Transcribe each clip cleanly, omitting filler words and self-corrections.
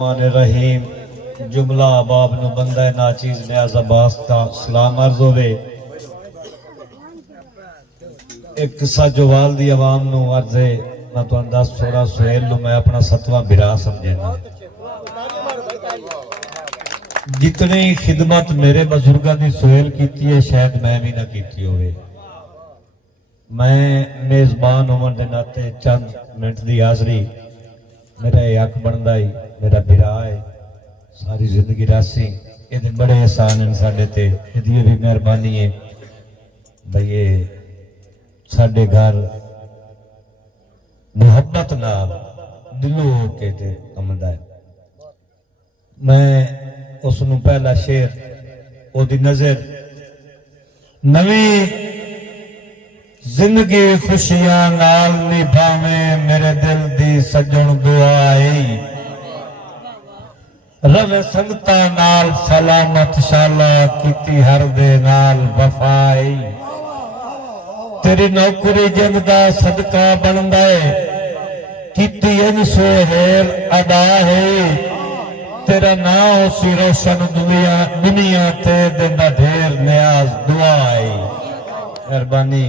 रहीम जुमला अबाब नु बंदा नाचीज न्याज अब्बास का सलाम अर्ज होवे। एक किस्सा जोवाल दी आवाम नु अर्ज है, मैं तुहानू दस छोड़ा सुहेल नु मैं अपना सतवां बिरा समझना। जितनी खिदमत मेरे बजुर्गां दी सुहेल कीती है शायद मैं भी ना कीती होवे। मैं मेजबान होने के नाते चंद मिनट की हाजरी मेरा हक बनता ही, मेरा बिरा है, सारी जिंदगी रासी ये बड़े एहसान हैं साडे ते, इहदी भी मेहरबानी है भाई ये साडे घर मुहब्बत नाल दिलों होके ते आमदा है। मैं उसनू पहला शेर ओदी नजर नवी जिंदगी खुशियां नाल निभावे मेरे दिल दी सजण दुआ आई, रवे संगता नाल सलामत शाला कीती हर दे नाल वफाई। तेरी नौकरी जिंद दा सदका बनदा है कीती इन सुहेल अदा है, तेरा नाम उसी रोशन दुनिया ते दिंदा ढेर न्याज दुआ आई। मेहरबानी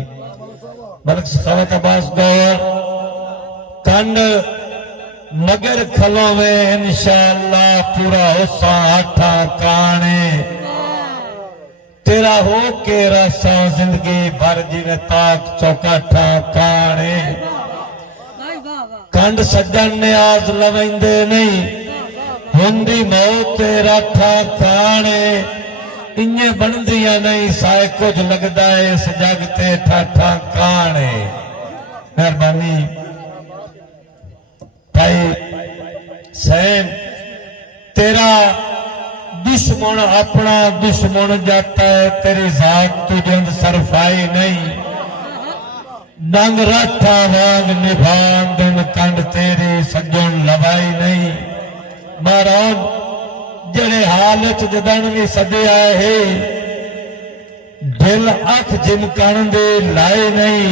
मलक सखावत अब्बास गौर कंड मगर खलोवे इंशाअल्लाह पूरा होसा आठा काने, तेरा हो के रसा जिंदगी भर जिवे ताक चौकाठा काने। कंड सज्जन न्याज लवेंदे नहीं हुंदी मौत तेरा ठा काने, इन्ने बनदिया नहीं साए कुछ लगता है इस जग ते ठाठा काने। मेहरबानी भाई सैन तेरा दुश्मन अपना दुश्मन जाता है, तेरी जात तुझे सरफाई नहीं, डंग राठा वांग निभान दिन कंड तेरी सज्जन लवाई नहीं। महाराज जड़े हालत जदन भी सदिया है दिल अख जिमकन दे लाए नहीं,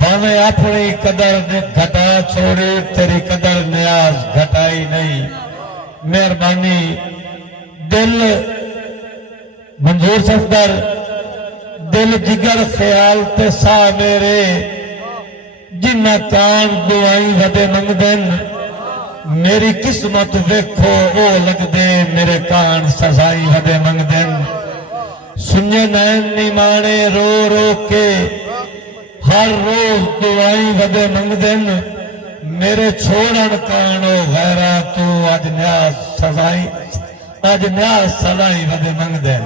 भावे अपनी कदर घटा छोड़े तेरी कदर न्याज घटाई नहीं। मेहरबानी दिल मंजूर सफदर दिल जिगर ख्याल ते सा मेरे जिन्ना कान दुआई वदे मंगदन, मेरी किस्मत वेखो ओ लगदे मेरे कान सजाई वदे मंगदन। सुने नैन निमाने रो रो के हर रोज दुआई वदे मंगदन, मेरे छोड़न कानो गैरा तू अज न्याज सजाई अज न्याज सलाई वदे मंगदन।